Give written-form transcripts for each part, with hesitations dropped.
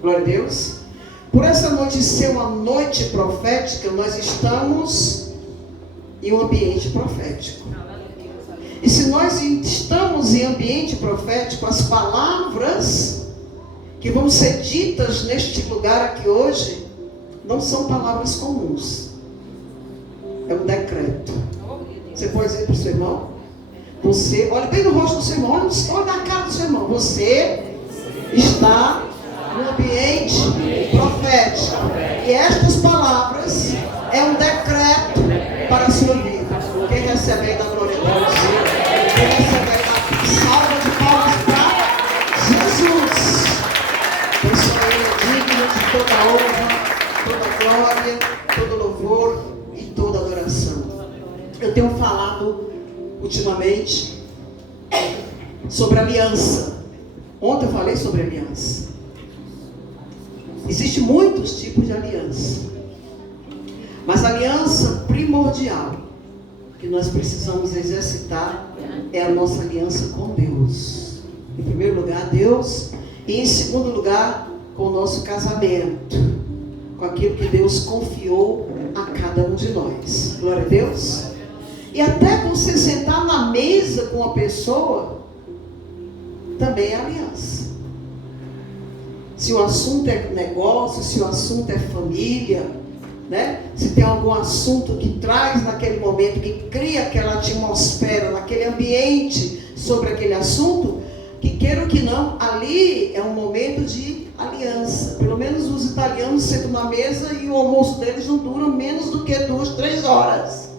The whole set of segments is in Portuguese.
Glória a Deus. Por essa noite ser uma noite profética, nós estamos em um ambiente profético. E se nós estamos em ambiente profético, as palavras que vão ser ditas neste lugar aqui hoje, não são palavras comuns. É um decreto. Você pode dizer para o seu irmão? Você, olha bem no rosto do seu irmão, olha na cara do seu irmão. Você está no ambiente profético. E estas palavras é um decreto para a sua vida. Quem recebe aí da glória a Deus? Quem recebe aí da salva de palmas para Jesus? Pois só Ele é digno de toda honra, toda glória, todo louvor e toda adoração. Eu tenho falado ultimamente sobre aliança. Ontem eu falei sobre aliança. Existem muitos tipos de aliança, mas a aliança primordial que nós precisamos exercitar é a nossa aliança com Deus. Em primeiro lugar, Deus, e em segundo lugar, com o nosso casamento, com aquilo que Deus confiou a cada um de nós. Glória a Deus. E até você sentar na mesa com a pessoa, também é aliança. Se o assunto é negócio, se o assunto é família, né? Se tem algum assunto que traz naquele momento, que cria aquela atmosfera, naquele ambiente sobre aquele assunto, que queira ou que não, ali é um momento de aliança. Pelo menos os italianos sentam na mesa e o almoço deles não dura menos do que 2, 3 horas.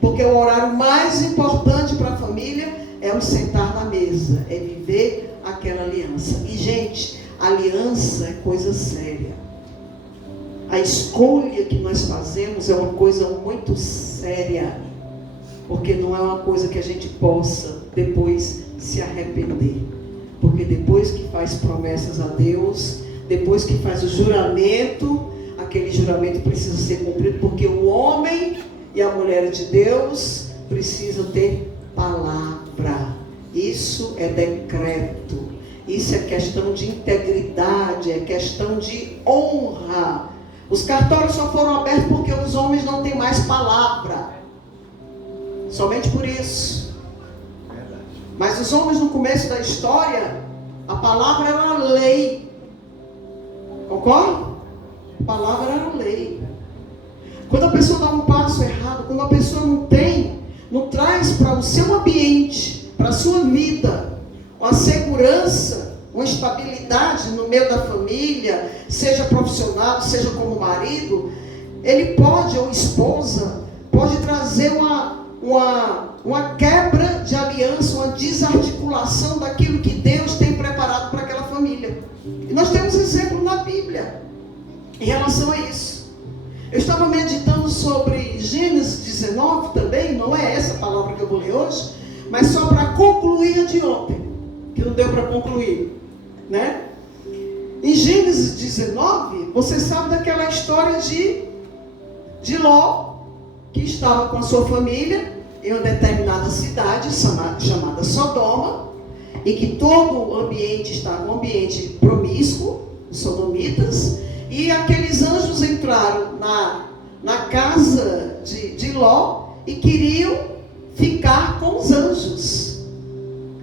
Porque o horário mais importante para a família é o sentar na mesa, é viver aquela aliança. E, gente, aliança é coisa séria. A escolha que nós fazemos é uma coisa muito séria, porque não é uma coisa que a gente possa depois se arrepender. Porque depois que faz promessas a Deus, depois que faz o juramento, aquele juramento precisa ser cumprido, porque o homem e a mulher de Deus precisam ter palavra. Isso é decreto. Isso é questão de integridade, é questão de honra. Os cartórios só foram abertos porque os homens não têm mais palavra. Somente por isso. Mas os homens no começo da história, a palavra era uma lei. Concorda? A palavra era uma lei. Quando a pessoa dá um passo errado, quando a pessoa não traz para o seu ambiente, para a sua vida, uma segurança, uma estabilidade no meio da família, seja profissional, seja como marido, ele pode, ou esposa, pode trazer uma quebra de aliança, uma desarticulação daquilo que Deus tem preparado para aquela família. E nós temos exemplo na Bíblia em relação a isso. Eu estava meditando sobre Gênesis 19 também, não é essa palavra que eu vou ler hoje, mas só para concluir a de ontem, que não deu para concluir, né? Em Gênesis 19, você sabe daquela história de Ló, que estava com a sua família em uma determinada cidade chamada Sodoma, e que todo o ambiente estava um ambiente promíscuo, os sodomitas, e aqueles anjos entraram na casa de Ló e queriam ficar com os anjos.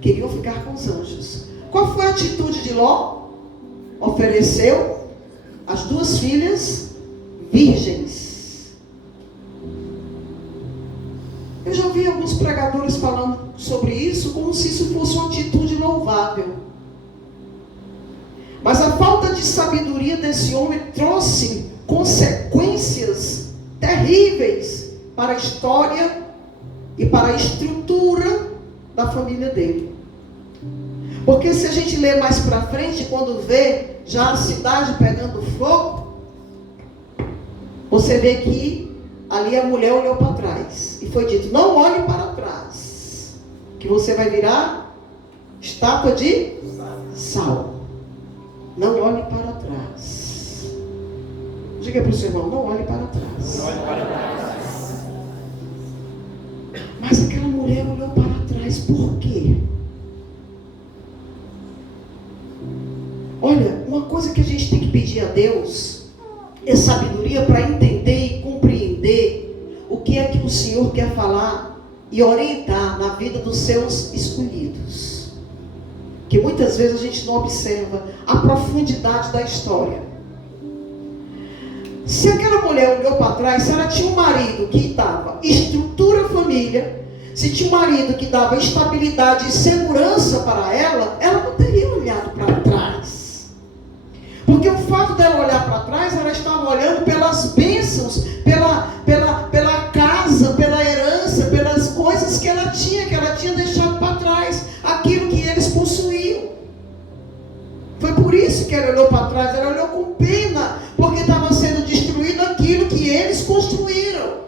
Queriam ficar com os anjos. Qual foi a atitude de Ló? Ofereceu as 2 filhas virgens. Eu já vi alguns pregadores falando sobre isso como se isso fosse uma atitude louvável. Mas a falta de sabedoria desse homem trouxe consequências terríveis para a história e para a estrutura da família dele. Porque se a gente ler mais para frente, quando vê já a cidade pegando fogo, você vê que ali a mulher olhou para trás e foi dito: não olhe para trás, que você vai virar estátua de sal. Não olhe para trás. Diga para o seu irmão: não olhe para trás. Não olhe para trás. Mas aquela mulher olhou para trás, por quê? Olha, uma coisa que a gente gente tem que pedir a Deus é sabedoria para entender e compreender o que é que o Senhor quer falar e orientar na vida dos seus escolhidos. Que muitas vezes a gente não observa a profundidade da história. Se aquela mulher olhou para trás, se ela tinha um marido que dava estrutura à família, se tinha um marido que dava estabilidade e segurança para ela, ela não teria olhado para trás. Porque o fato dela olhar para trás, ela estava olhando pelas bênçãos, pela casa, pela herança, pelas coisas que ela tinha deixado para trás, aquilo que eles possuíam. Foi por isso que ela olhou para trás, ela olhou com pena, porque estava sendo destruído aquilo que eles construíram.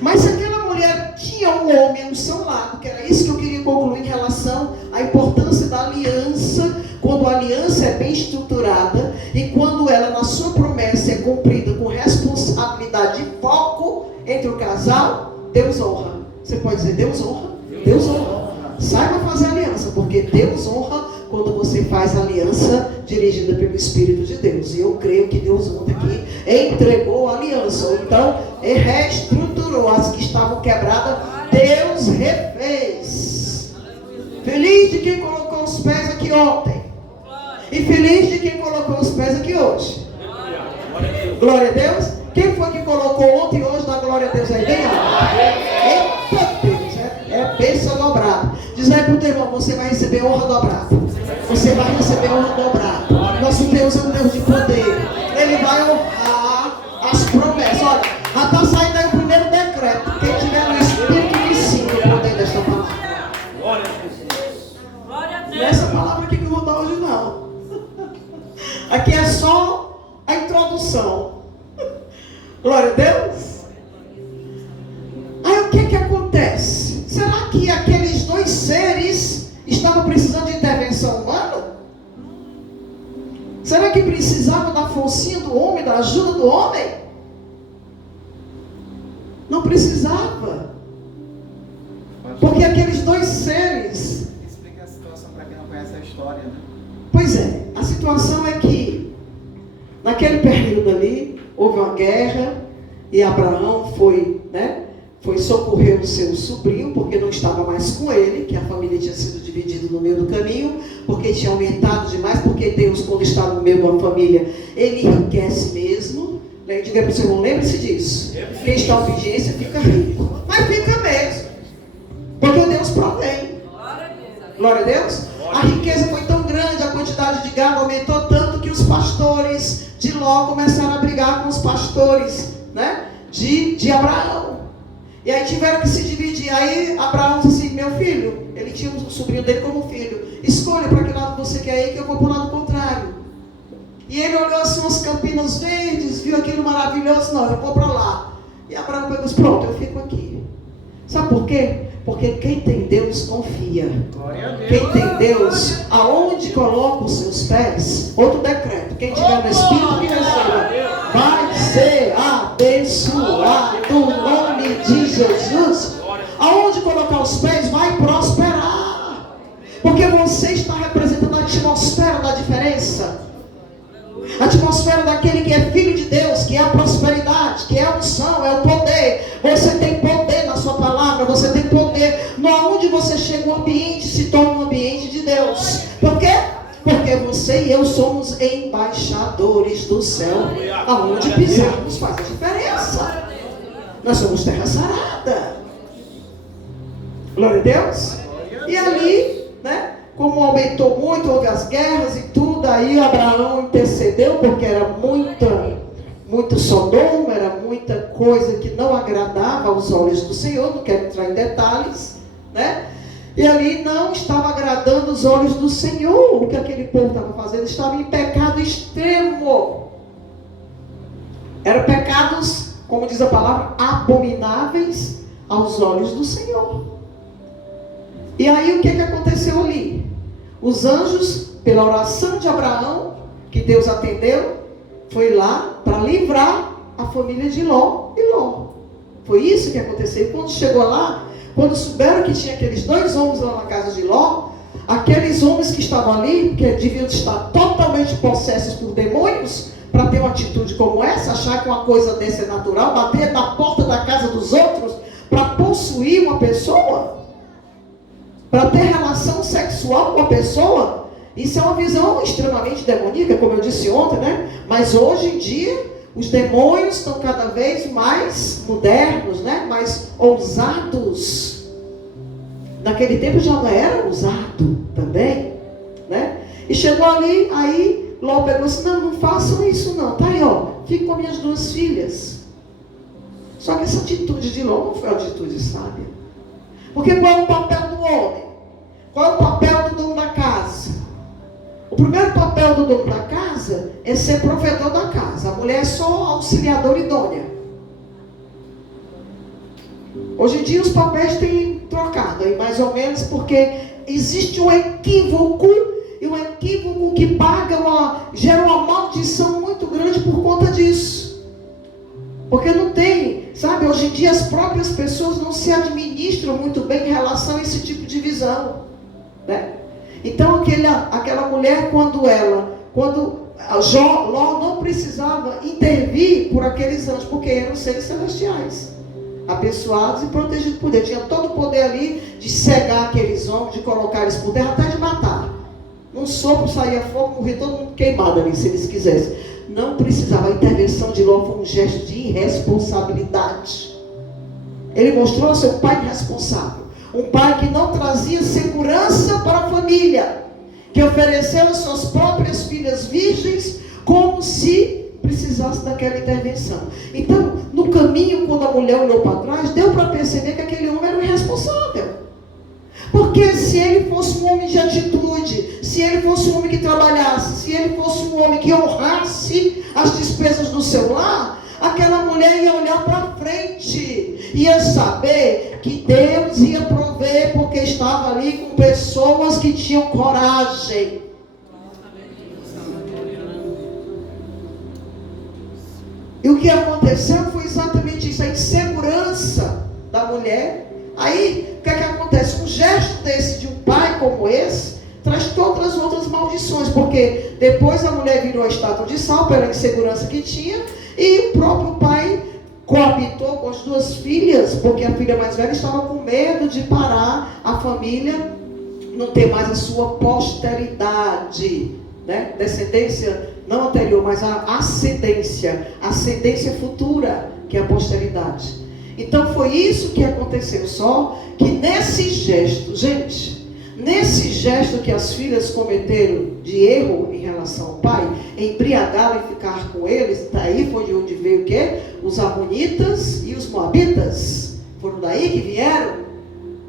Mas se aquela mulher tinha um homem ao seu lado, que era isso que eu queria concluir em relação à importância da aliança, quando a aliança é bem estruturada e quando ela na sua promessa é cumprida com responsabilidade e foco entre o casal, Deus honra. Você pode dizer Deus honra? Deus honra. Saiba fazer aliança, porque Deus honra quando você faz aliança dirigida pelo Espírito de Deus. E eu creio que Deus ontem aqui entregou a aliança, ou então reestruturou as que estavam quebradas, Deus refez. Feliz de quem colocou os pés aqui ontem, e feliz de quem colocou os pés aqui hoje. Glória a Deus. Quem foi que colocou ontem e hoje na glória a Deus aí? Bem alto. Eita Deus, é bênção dobrada. Diz aí para o teu irmão, você vai receber honra dobrada. Você vai receber honra dobrada. Nosso Deus é um Deus de poder. Ele vai honrar as promessas. Olha, já está saindo aí o primeiro decreto. Quem tiver no Espírito me ensina o poder desta palavra. Não é essa palavra aqui que eu vou dar hoje não. Aqui é só a introdução. Glória a Deus. Aí o que acontece? Será que aqueles dois seres estavam precisando de intervenção humana? Será que precisavam da forcinha do homem, da ajuda do homem? Não precisava. Porque aqueles dois seres... Explica a situação para quem não conhece a história, né? Pois é, a situação é que naquele período ali houve uma guerra e Abraão foi socorrer o seu sobrinho, porque não estava mais com ele, que a família tinha sido dividida no meio do caminho, porque tinha aumentado demais, porque Deus, quando está no meio de uma família, ele enriquece mesmo. Diga para o seu irmão, lembre-se disso. Quem está em obediência fica rico, mas fica mesmo, porque o Deus provém. Glória a Deus. A riqueza foi tão grande, a quantidade de gado aumentou tanto que os pastores de Ló começaram a brigar com os pastores, né, de Abraão. E aí tiveram que se dividir. Aí Abraão disse assim, meu filho, ele tinha um sobrinho dele como filho, escolha para que lado você quer ir, que eu vou para o lado contrário. E ele olhou assim umas campinas verdes, viu aquilo maravilhoso, não, eu vou para lá. E Abraão pegou e disse, pronto, eu fico aqui. Sabe por quê? Porque quem tem Deus confia. Quem tem Deus, aonde coloca os seus pés, outro decreto, quem tiver no Espírito que receba, vai ser abençoado no nome de Jesus. Aonde colocar os pés, vai prosperar. Porque você está representando a atmosfera da diferença. A atmosfera daquele que é filho de Deus, que é a prosperidade, que é a unção, é o poder. Você tem poder na sua palavra, você tem poder. Onde você chega, o ambiente se torna um ambiente de Deus. Por quê? Porque você e eu somos embaixadores do céu. Aonde pisarmos faz a diferença. Nós somos terra sarada. Glória a Deus. E ali, né? Como aumentou muito, houve as guerras e tudo, aí Abraão intercedeu, porque era muito Sodoma, era muita coisa que não agradava aos olhos do Senhor, não quero entrar em detalhes, né? E ali não estava agradando os olhos do Senhor, o que aquele povo estava fazendo, estava em pecado extremo. Eram pecados, como diz a palavra, abomináveis aos olhos do Senhor. E aí o que aconteceu ali? Os anjos, pela oração de Abraão, que Deus atendeu, foi lá para livrar a família de Ló e Ló. Foi isso que aconteceu. E quando chegou lá, quando souberam que tinha aqueles dois homens lá na casa de Ló, aqueles homens que estavam ali, que deviam estar totalmente possessos por demônios, para ter uma atitude como essa, achar que uma coisa dessa é natural, bater na porta da casa dos outros, para possuir uma pessoa, para ter relação sexual com a pessoa, isso é uma visão extremamente demoníaca, como eu disse ontem, né? Mas hoje em dia, os demônios estão cada vez mais modernos, né? Mais ousados. Naquele tempo já não era ousado também, né? E chegou ali, aí Ló pegou assim, não façam isso não, tá aí ó, fique com minhas 2 filhas. Só que essa atitude de Ló não foi uma atitude sábia. Porque qual é o papel do homem? Qual é o papel do dono da casa? O primeiro papel do dono da casa é ser provedor da casa. A mulher é só auxiliadora idônea. Hoje em dia os papéis têm trocado aí mais ou menos, porque existe um equívoco, e um equívoco que gera uma maldição muito grande por conta disso. Porque não tem, sabe, hoje em dia as próprias pessoas não se administram muito bem em relação a esse tipo de visão, né? Então aquela mulher, quando Ló não precisava intervir por aqueles anjos, porque eram seres celestiais, abençoados e protegidos por Deus. Tinha todo o poder ali de cegar aqueles homens, de colocar eles por terra, até de matar. Num sopro saía fogo, morria todo mundo queimado ali, se eles quisessem. Não precisava. A intervenção de Ló foi um gesto de irresponsabilidade. Ele mostrou seu pai irresponsável. Um pai que não trazia segurança para a família, que ofereceu as suas próprias filhas virgens como se precisasse daquela intervenção. Então, no caminho, quando a mulher olhou para trás, deu para perceber que aquele homem era um irresponsável. Porque se ele fosse um homem de atitude, se ele fosse um homem que trabalhasse, se ele fosse um homem que honrasse as despesas do seu lar, aquela mulher ia olhar para frente, ia saber que Deus ia prover, porque estava ali com pessoas que tinham coragem. E o que aconteceu foi exatamente isso, a insegurança da mulher. Aí, o que é que acontece? Um gesto desse, de um pai como esse, traz todas as outras maldições, porque depois a mulher virou a estátua de sal pela insegurança que tinha, e o próprio pai coabitou com as 2 filhas, porque a filha mais velha estava com medo de parar a família, não ter mais a sua posteridade, né? Descendência não anterior, mas a ascendência futura, que é a posteridade. Então foi isso que aconteceu, só que nesse gesto, gente, nesse gesto que as filhas cometeram de erro em relação ao pai, embriagá-lo e ficar com eles, daí foi de onde veio o quê? Os amonitas e os moabitas, foram daí que vieram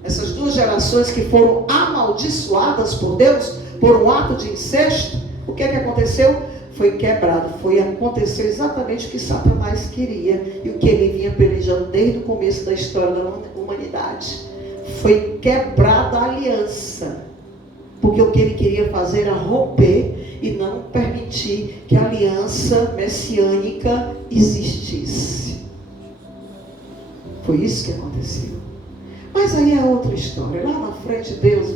essas 2 gerações que foram amaldiçoadas por Deus, por um ato de incesto. O que é que aconteceu? Foi quebrado, aconteceu exatamente o que Satanás queria e o que ele vinha pelejando desde o começo da história da humanidade. Foi quebrada a aliança, porque o que ele queria fazer era romper e não permitir que a aliança messiânica existisse. Foi isso que aconteceu. Mas aí é outra história. Lá na frente Deus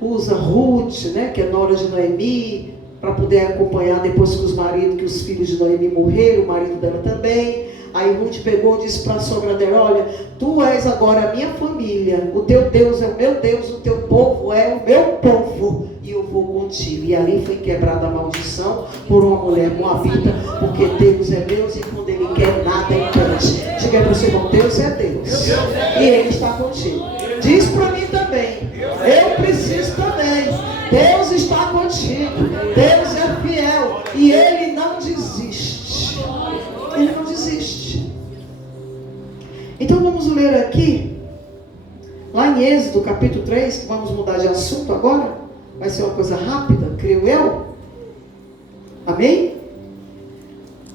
usa Ruth, né, que é nora de Noemi, para poder acompanhar depois que os filhos de Noemi morreram, o marido dela também. Aí Ruth pegou e disse para a sogra dela, olha, tu és agora a minha família, o teu Deus é o meu Deus, o teu povo é o meu povo, e eu vou contigo. E ali foi quebrada a maldição por uma mulher moabita, porque Deus é Deus e quando Ele quer nada impede. Diga para o seu irmão, Deus é Deus, e Ele está contigo. Diz para mim também, eu preciso também. Deus está contigo, Deus é fiel e Ele não desiste. Ele não desiste. Então vamos ler aqui, lá em Êxodo capítulo 3, que vamos mudar de assunto agora, vai ser uma coisa rápida, creio eu. Amém?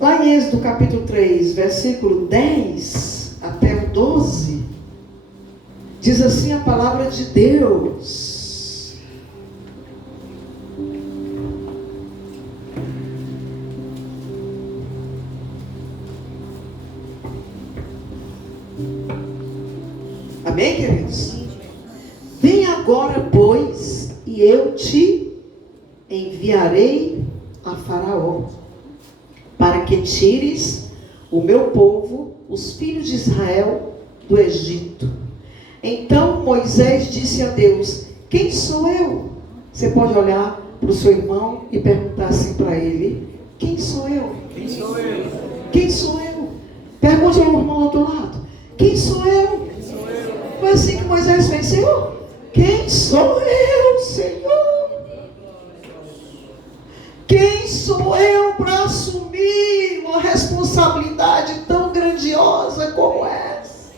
Lá em Êxodo capítulo 3, versículo 10 até o 12, diz assim a palavra de Deus. Amém, queridos? Venha agora, pois, e eu te enviarei a Faraó, para que tires o meu povo, os filhos de Israel, do Egito. Então Moisés disse a Deus: quem sou eu? Você pode olhar para o seu irmão e perguntar assim para ele: quem sou eu? Quem sou eu? Quem sou eu? Pergunte ao irmão do outro lado: quem sou eu? Quem sou eu? Foi assim que Moisés fez: Senhor, quem sou eu, Senhor? Quem sou eu para assumir uma responsabilidade tão grandiosa como essa?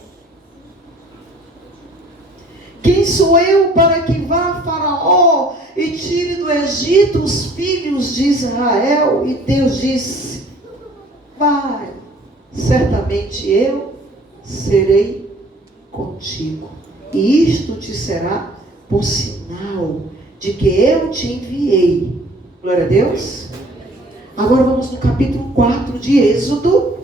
Quem sou eu para que vá a Faraó e tire do Egito os filhos de Israel? E Deus disse: vai, certamente eu serei contigo, e isto te será por sinal de que eu te enviei. Glória a Deus. Agora vamos no capítulo 4 de Êxodo,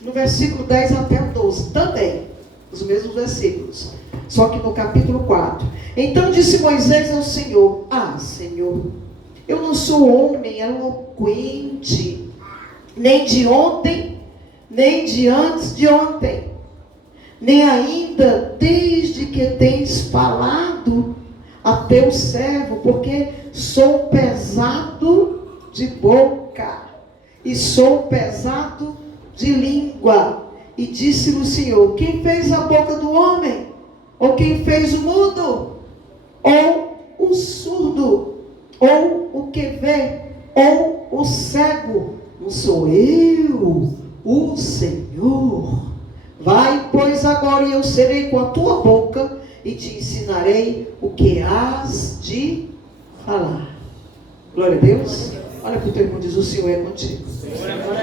no versículo 10 até o 12, também, os mesmos versículos, só que no capítulo 4. Então disse Moisés ao Senhor: Senhor, eu não sou homem eloquente, nem de ontem, nem de antes de ontem, nem ainda desde que tens falado a teu servo, porque sou pesado de boca e sou pesado de língua. E disse-lhe o Senhor: quem fez a boca do homem? Ou quem fez o mudo? Ou o surdo? Ou o que vê? Ou o cego? Não sou eu, o Senhor. Vai, pois, agora, e eu serei com a tua boca e te ensinarei o que has de falar. Glória a Deus. Olha para o teu irmão e diz: o Senhor é contigo.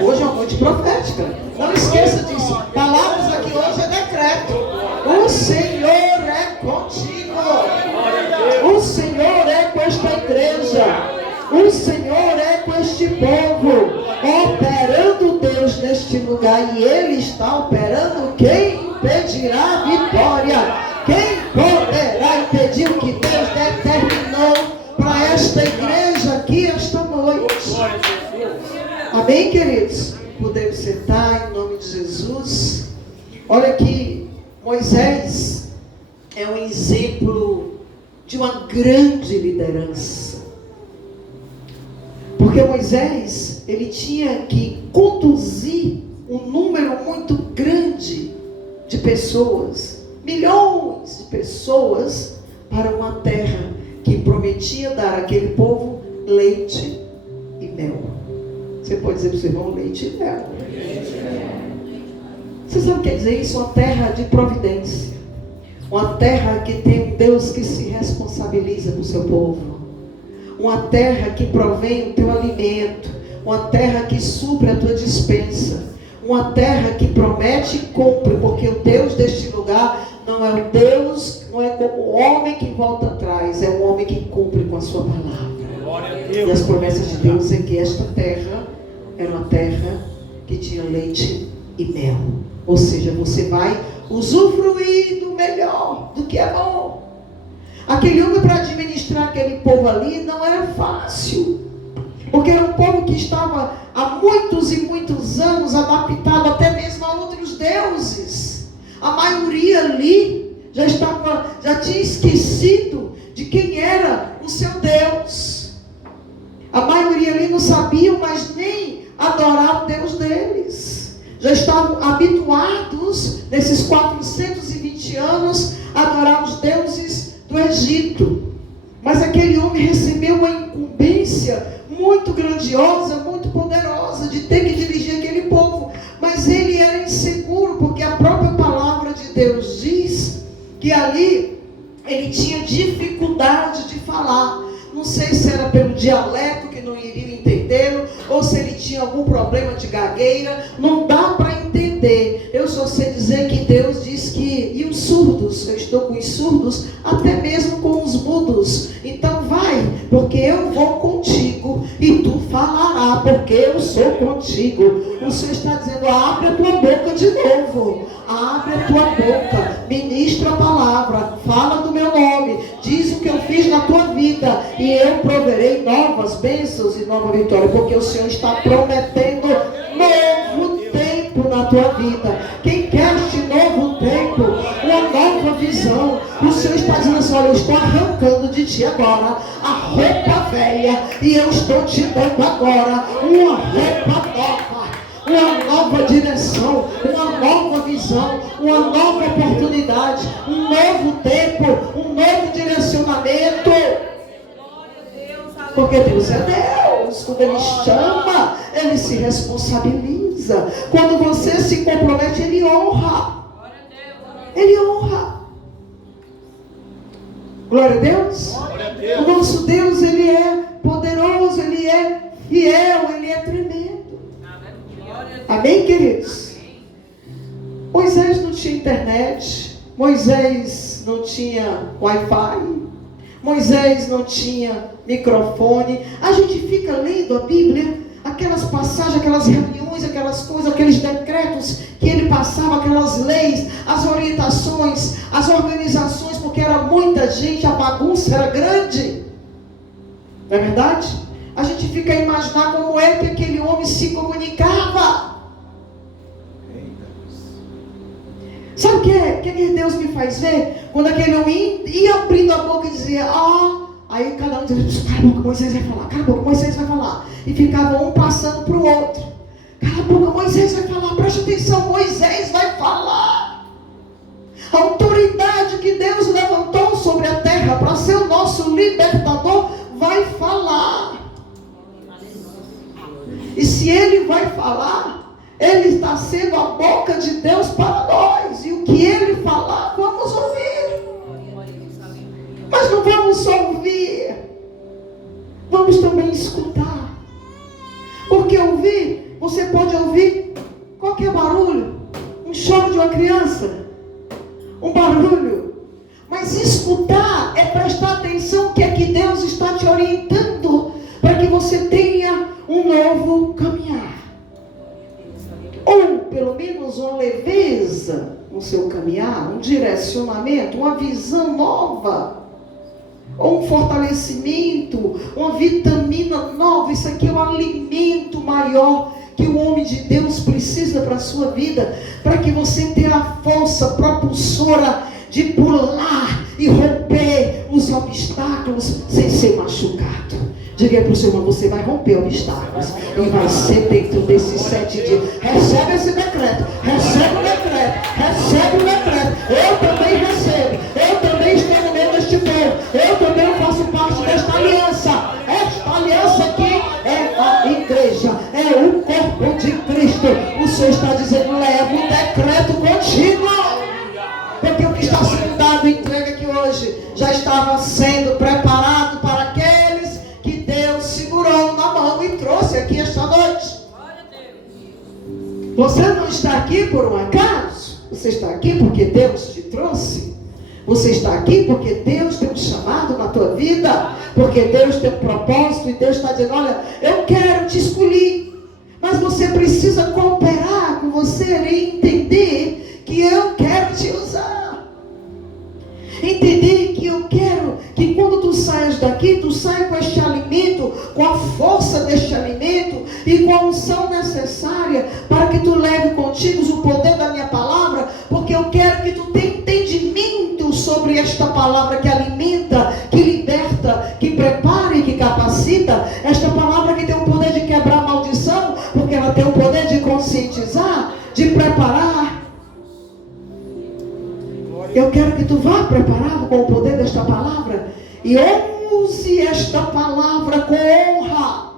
Hoje é uma noite profética. Não esqueça disso. Palavras aqui hoje é decreto. O Senhor é contigo. O Senhor é com esta igreja. O Senhor é com este povo. Operando Deus neste lugar. E Ele está operando. Quem impedirá a vitória? Quem poderá impedir o que Deus determinou para esta igreja aqui esta noite? Amém, queridos? Podemos sentar em nome de Jesus. Olha aqui, Moisés é um exemplo de uma grande liderança. Porque Moisés, ele tinha que conduzir um número muito grande de pessoas, milhões de pessoas, para uma terra que prometia dar àquele povo leite e mel. Você pode dizer para o seu irmão: leite e mel. Você sabe o que quer dizer isso? Uma terra de providência. Uma terra que tem um Deus que se responsabiliza do seu povo. Uma terra que provém o teu alimento. Uma terra que supre a tua despensa. Uma terra que promete e cumpre, porque o Deus deste lugar não é o Deus, não é como o homem que volta atrás, é um homem que cumpre com a sua palavra. E as promessas de Deus é que esta terra era uma terra que tinha leite e mel. Ou seja, você vai usufruir do melhor, do que é bom. Aquele homem, para administrar aquele povo ali, não era fácil. Porque era um povo que estava há muitos e muitos anos adaptado até mesmo a outros deuses. A maioria ali já tinha esquecido de quem era o seu Deus. A maioria ali não sabiam mais nem adorar o Deus deles. Já estavam habituados, nesses 420 anos, a adorar os deuses do Egito. Mas aquele homem recebeu uma incumbência muito grandiosa, muito poderosa, de ter que dirigir aquele povo. Mas ele era inseguro, porque a própria palavra de Deus diz que ali ele tinha dificuldade de falar. Não sei se era pelo dialeto que não iriam entendê-lo, ou se ele tinha algum problema de gagueira. Não dá para entender. Eu só sei dizer que Deus diz que, e os surdos, eu estou com os surdos, até mesmo com os mudos. Então vai, porque eu vou contigo, e tu falarás, porque eu sou contigo. O Senhor está dizendo: abre a tua boca de novo. Abre a tua boca, ministra a palavra, fala do meu nome, diz o que eu na tua vida, e eu proverei novas bênçãos e nova vitória, porque o Senhor está prometendo novo tempo na tua vida. Quem quer este novo tempo, uma nova visão, o Senhor está dizendo assim: olha, eu estou arrancando de ti agora a roupa velha, e eu estou te dando agora uma roupa nova, uma nova direção, uma nova visão, uma nova oportunidade, um novo tempo, um novo direcionamento. Porque Deus é Deus. Quando Ele chama, Ele se responsabiliza. Quando você se compromete, Ele honra. Ele honra. Glória a Deus. O nosso Deus, Ele é poderoso, Ele é fiel, Ele é tremendo. Amém, queridos? Moisés não tinha internet, Moisés não tinha Wi-Fi, Moisés não tinha microfone. A gente fica lendo a Bíblia, aquelas passagens, aquelas reuniões, aquelas coisas, aqueles decretos que ele passava, aquelas leis, as orientações, as organizações, porque era muita gente, a bagunça era grande. Não é verdade? A gente fica a imaginar como é que aquele homem se comunicava. Sabe o que Deus me faz ver? Quando aquele homem ia abrindo a boca e dizia, aí cada um dizia, cala a boca, Moisés vai falar, cala a boca, Moisés vai falar. E ficava um passando para o outro. Cala a boca, Moisés vai falar, preste atenção, Moisés vai falar. A autoridade que Deus levantou sobre a terra para ser o nosso libertador vai falar. E se Ele vai falar, Ele está sendo a boca de Deus para nós. E o que Ele falar, vamos ouvir. Mas não vamos só ouvir, vamos também escutar. Porque ouvir, você pode ouvir qualquer barulho, um choro de uma criança, um barulho. Mas escutar é prestar atenção que é que Deus está te orientando para que você tenha um novo caminhar. Ou pelo menos uma leveza no seu caminhar, um direcionamento, uma visão nova, ou um fortalecimento, uma vitamina nova. Isso aqui é um alimento maior que o homem de Deus precisa para a sua vida, para que você tenha a força propulsora de pular e romper os obstáculos sem ser machucado. Diga para o seu irmão, você vai romper obstáculos e vai ser dentro desses 7 dias. Recebe esse decreto, recebe o decreto, recebe o decreto. Eu também recebo, eu também estou no meio deste povo, eu também faço parte desta aliança. Esta aliança aqui é a igreja, é o corpo de Cristo. O Senhor está dizendo, leva o decreto contigo. Porque o que está sendo dado entregue aqui hoje já estava sendo preparado para aqueles que Deus segurou na mão e trouxe aqui esta noite. Você não está aqui por um acaso. Você está aqui porque Deus te trouxe. Você está aqui porque Deus tem um chamado na tua vida, porque Deus tem um propósito, e Deus está dizendo, olha, eu quero te escolher, mas você precisa cooperar com você e entender que eu quero te usar. Entender que eu quero que quando tu saias daqui, tu saia com este alimento, com a força deste alimento e com a unção necessária para que tu leve contigo o poder da minha palavra, porque eu quero que tu tenha entendimento sobre esta palavra que alimenta, que liberta, que prepara e que capacita. Esta palavra que tem o poder de quebrar a maldição, porque ela tem o poder de conscientizar, de preparar. Eu quero que tu vá preparado com o poder desta palavra e use esta palavra com honra.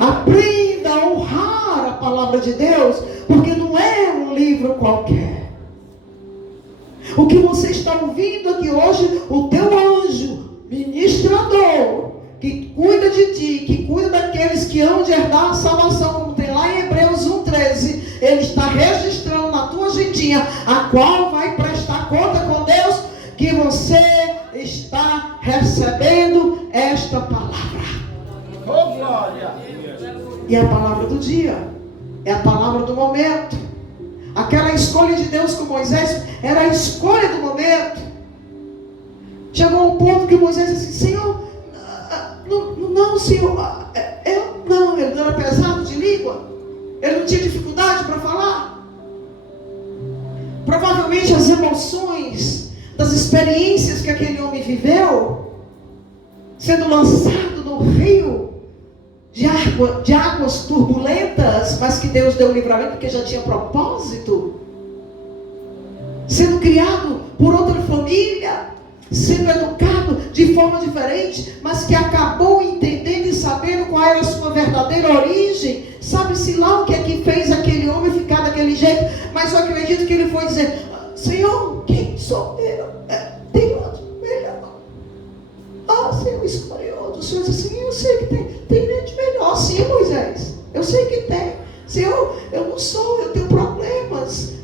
Aprenda a honrar a palavra de Deus, porque não é um livro qualquer. O que você está ouvindo aqui hoje, o teu anjo ministrador, que cuida de ti, que cuida daqueles que hão de herdar a salvação, como tem lá em Hebreus 1:13, ele está registrando na tua agendinha, a qual vai prestar conta com Deus, que você está recebendo esta palavra. Oh, glória! E a palavra do dia, é a palavra do momento. Aquela escolha de Deus com Moisés era a escolha do momento. Chegou a um ponto que Moisés disse assim, Senhor, não, Senhor, não, ele não era pesado de língua, ele não tinha dificuldade para falar. Provavelmente as emoções das experiências que aquele homem viveu, sendo lançado no rio de águas turbulentas, mas que Deus deu o livramento porque já tinha propósito, sendo criado por outra família, sendo educado de forma diferente, mas que acabou entendendo e sabendo qual era a sua verdadeira origem. Sabe-se lá o que é que fez aquele homem ficar daquele jeito, mas eu acredito que ele foi dizer, Senhor, quem sou eu? Tem outro melhor. Senhor, escolhe outro. O Senhor disse assim, eu sei que tem gente melhor. Sim, Moisés, eu sei que tem. Senhor, eu não sou, eu tenho problemas.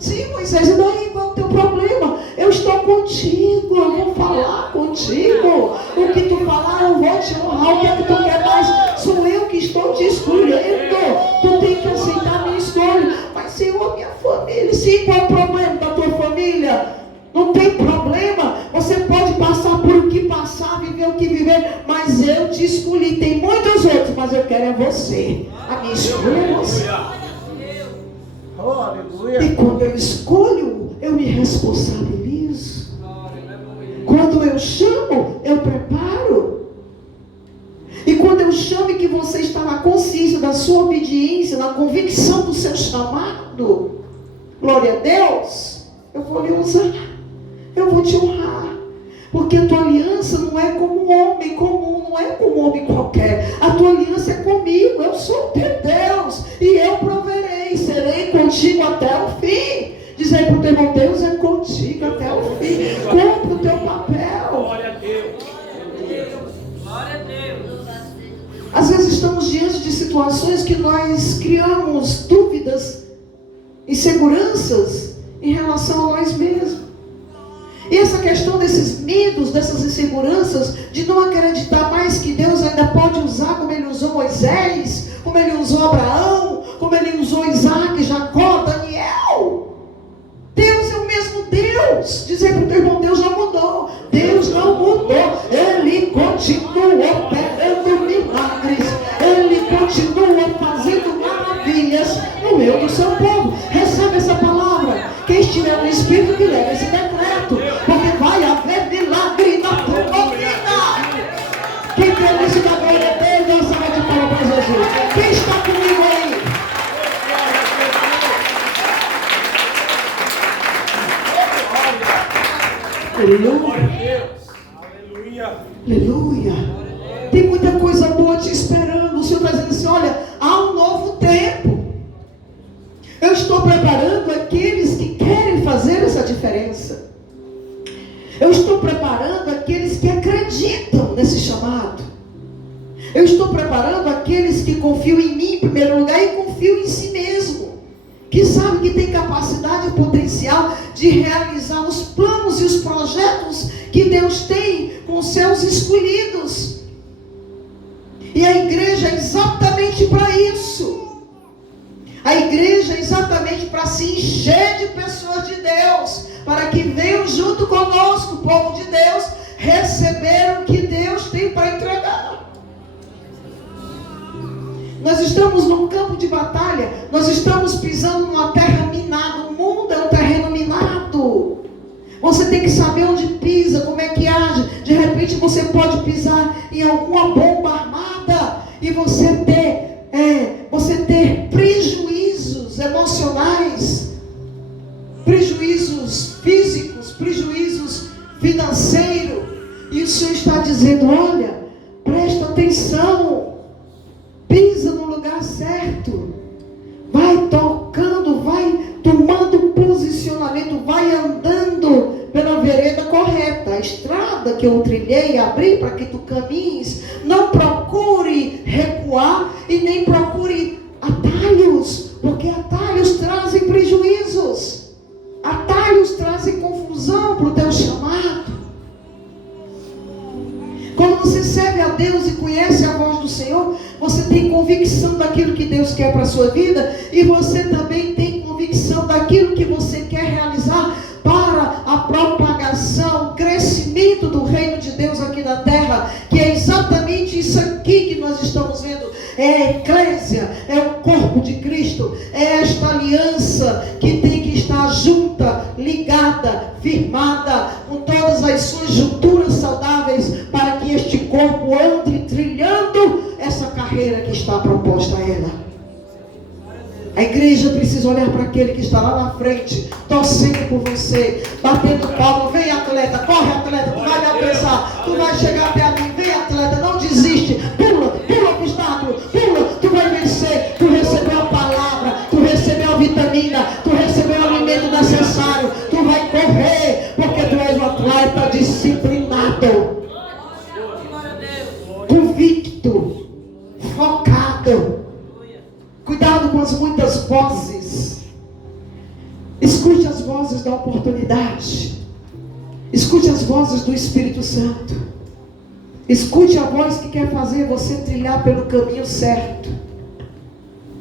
Sim, Moisés, e daí qual é o teu problema? Eu estou contigo, eu vou falar contigo. O que tu falar, eu vou te honrar. O que é que tu quer mais? Sou eu que estou te escolhendo. Tu tem que aceitar a minha escolha. Mas, Senhor, minha família, sim, qual é o problema da tua família? Não tem problema. Você pode passar por o que passar, viver o que viver, mas eu te escolhi. Tem muitos outros, mas eu quero é você. A minha escolha é você. E quando eu escolho, eu me responsabilizo. Quando eu chamo, eu preparo. E quando eu chamo e que você está na consciência da sua obediência, na convicção do seu chamado, glória a Deus, eu vou lhe usar, eu vou te honrar. Porque a tua aliança não é como um homem comum, não é como um homem qualquer. A tua aliança é comigo, eu sou teu Deus, e eu proverei, serei contigo até o fim. Diz aí para o teu irmão, Deus é contigo até o fim. Cumpre o teu papel. Glória a Deus. Glória a Deus. Às vezes estamos diante de situações que nós criamos dúvidas, inseguranças em relação a nós mesmos. E essa questão desses medos, dessas inseguranças, de não acreditar mais que Deus ainda pode usar como Ele usou Moisés, como Ele usou Abraão, como Ele usou Isaac, Jacó, Daniel. Deus é o mesmo Deus. Dizer para o teu irmão, Deus não mudou. Deus não mudou. Ele continua operando milagres. Ele continua fazendo maravilhas no meio do seu povo. Recebe essa palavra. Quem estiver no Espírito que leva esse decreto, porque vai haver milagre na tua vida. Quem quer isso da glória dele, Deus salva de palmas para Jesus. Quem está comigo aí? Aleluia. Aleluia. Tem muita coisa boa te esperando. O Senhor está dizendo assim, olha, há um novo tempo. Eu estou preparando aqueles que querem fazer essa diferença. Eu estou preparando aqueles que acreditam nesse chamado. Eu estou preparando aqueles que confiam em mim em primeiro lugar e confiam em si mesmo. Que sabem que tem capacidade e potencial de realizar os planos e os projetos que Deus tem com seus escolhidos. E a igreja é exatamente para isso. A igreja é exatamente para se encher de pessoas de Deus, para que venham junto conosco, o povo de Deus, receber o que Deus tem para entregar. Nós estamos num campo de batalha, nós estamos pisando numa terra minada, o mundo é um terreno minado. Você tem que saber onde pisa, como é que age. De repente você pode pisar em alguma bomba armada e você ter prejuízos emocionais, prejuízos físicos, prejuízos financeiros. E o Senhor está dizendo, olha, presta atenção, pisa no lugar certo, vai tocando, vai tomando posicionamento, vai andando pela vereda correta, a estrada que eu trilhei, abri para que tu caminhes. Não procure recuar e nem procure atalhos, porque atalhos trazem prejuízos, atalhos trazem confusão para o teu chamado. Quando você serve a Deus e conhece a voz do Senhor, você tem convicção daquilo que Deus quer para a sua vida, e você também tem convicção daquilo que você quer realizar para a propagação, crescimento estamos vendo é a eclésia, é o corpo de Cristo, é esta aliança que tem que estar junta, ligada, firmada, com todas as suas junturas saudáveis, para que este corpo ande trilhando essa carreira que está proposta a ela. A igreja precisa olhar para aquele que está lá na frente, torcendo por você, batendo palma. Vem, atleta, corre, atleta, tu vai me alcançar, tu vai chegar até a mim. Vem, atleta, não desiste, pula o obstáculo, pula, tu vai vencer. Tu recebeu a palavra, tu recebeu a vitamina, tu recebeu o alimento necessário, tu vai correr, porque tu és um atleta disciplinado, convicto, focado. Cuidado com as muitas vozes. Escute as vozes da oportunidade. Escute as vozes do Espírito Santo. Escute a voz que quer fazer você trilhar pelo caminho certo.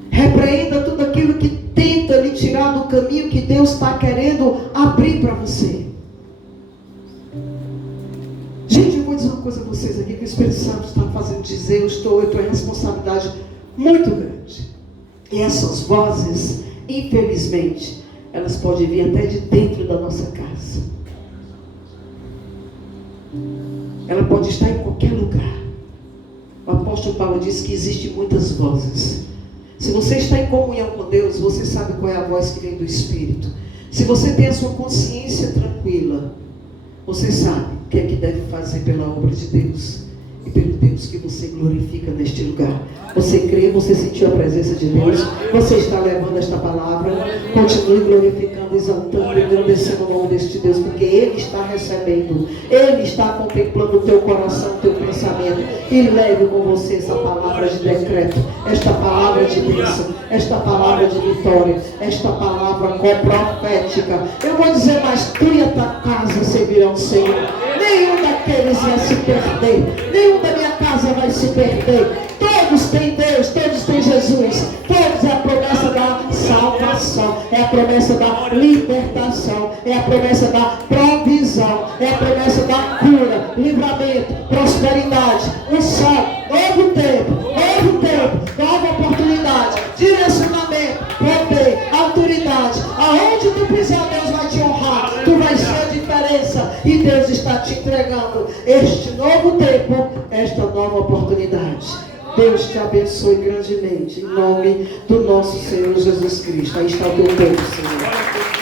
Repreenda tudo aquilo que tenta lhe tirar do caminho que Deus está querendo abrir para você. Gente, eu vou dizer uma coisa a vocês aqui, que o Espírito Santo está fazendo dizer, eu estou em responsabilidade muito grande. E essas vozes, infelizmente, elas podem vir até de dentro da nossa casa. Ela pode estar em qualquer lugar. O apóstolo Paulo diz que existem muitas vozes. Se você está em comunhão com Deus, você sabe qual é a voz que vem do Espírito. Se você tem a sua consciência tranquila, você sabe o que é que deve fazer pela obra de Deus e pelo Deus que você glorifica neste lugar. Você crê, você sentiu a presença de Deus, você está levando esta palavra. Continue glorificando, exaltando e agradecendo o nome deste Deus, porque Ele está recebendo, Ele está contemplando o teu coração, o teu pensamento, e leve com você essa palavra de decreto, esta palavra de bênção, esta palavra de vitória, esta palavra profética. Eu vou dizer mais, tu e a tua casa servirão o Senhor. Nenhum daqueles vai se perder, nenhum da minha casa vai se perder. Todos têm Deus, todos têm Jesus, todos é a promessa da salvação, é a promessa da libertação, é a promessa da provisão, é a promessa da cura, livramento, prosperidade, unção, novo tempo, nova oportunidade, direcionamento, poder, autoridade. Aonde tu pisar, Deus vai te honrar, tu vai ser a diferença, e Deus está te entregando este novo tempo, esta nova oportunidade. Deus te abençoe grandemente, em nome do nosso Senhor Jesus Cristo. Aí está o teu tempo, Senhor.